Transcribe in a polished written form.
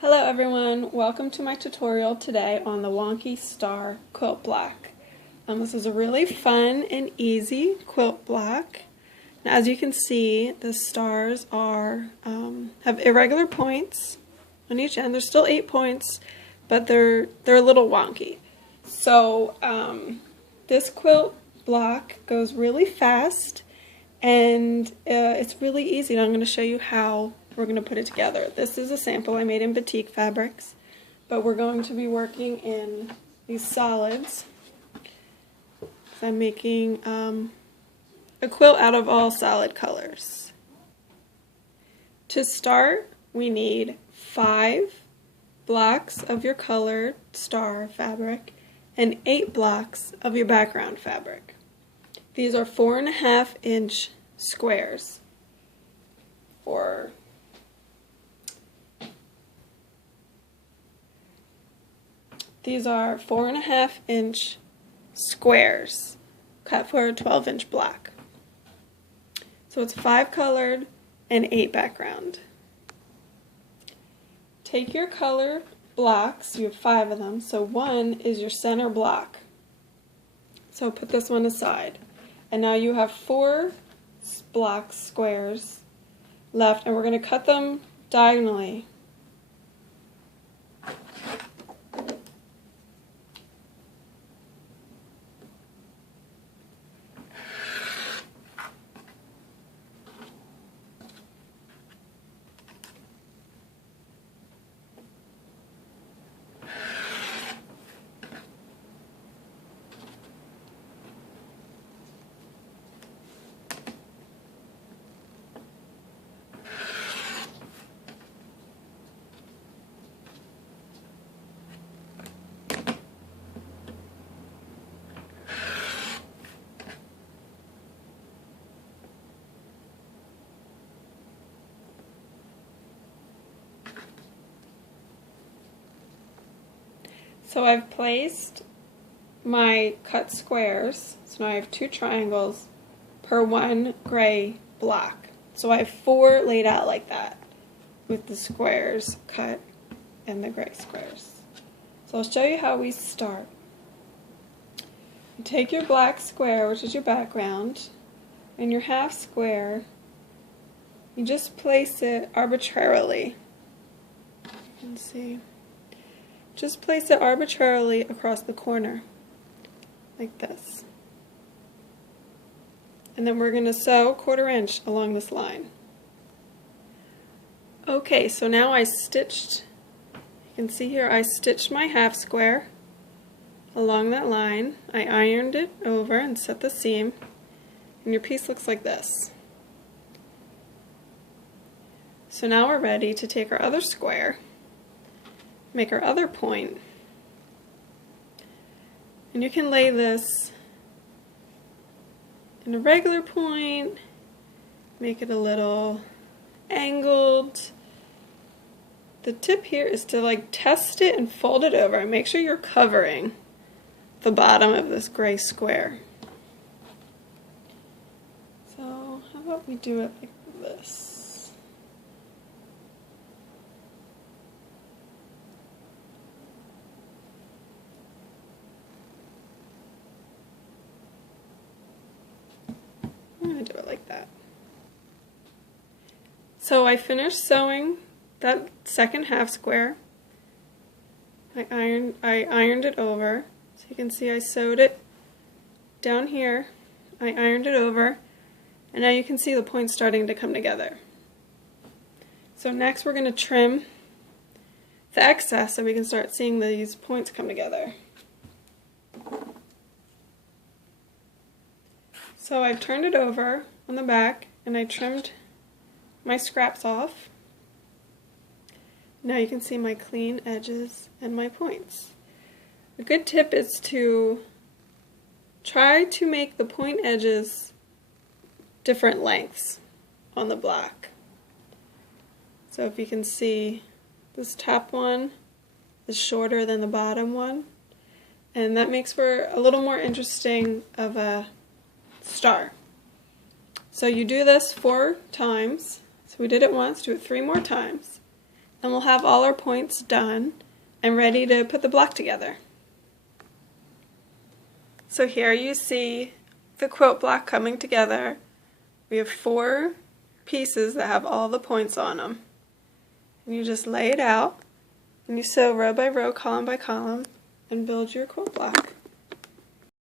Hello everyone, welcome to my tutorial today on the Wonky Star quilt block. This is a really fun and easy quilt block. Now, as you can see, the stars have irregular points on each end. There's still 8 points, but they're a little wonky. So this quilt block goes really fast and it's really easy, and I'm going to show you how we're going to put it together. This is a sample I made in batik fabrics, but we're going to be working in these solids. I'm making a quilt out of all solid colors. To start, we need 5 blocks of your colored star fabric and 8 blocks of your background fabric. These are 4.5-inch squares, These are 4.5-inch squares cut for a 12-inch block. So it's 5 colored and 8 background. Take your color blocks, you have 5 of them, so 1 is your center block. So put this one aside. And now you have 4 block squares left, and we're going to cut them diagonally. So I've placed my cut squares, so now I have 2 triangles per 1 gray block. So I have 4 laid out like that with the squares cut and the gray squares. So I'll show you how we start. You take your black square, which is your background, and your half square, you just place it arbitrarily. You can see. Just place it arbitrarily across the corner, like this. And then we're going to sew 1/4 inch along this line. Okay, so now I stitched, you can see here, I stitched my half square along that line. I ironed it over and set the seam, and your piece looks like this. So now we're ready to take our other square, make our other point, and you can lay this in a regular point, make it a little angled. The tip here is to test it and fold it over and make sure you're covering the bottom of this gray square. So how about we do it like this? I'm going to do it like that. So I finished sewing that second half square. I ironed it over. So you can see I sewed it down here. I ironed it over, and now you can see the points starting to come together. So next we're going to trim the excess so we can start seeing these points come together. So I've turned it over on the back and I trimmed my scraps off. Now you can see my clean edges and my points. A good tip is to try to make the point edges different lengths on the block. So if you can see, this top one is shorter than the bottom one, and that makes for a little more interesting of a star. So you do this 4 times. So we did it once, do it 3 more times. and we'll have all our points done and ready to put the block together. So here you see the quilt block coming together. We have 4 pieces that have all the points on them. And you just lay it out, and you sew row by row, column by column, and build your quilt block.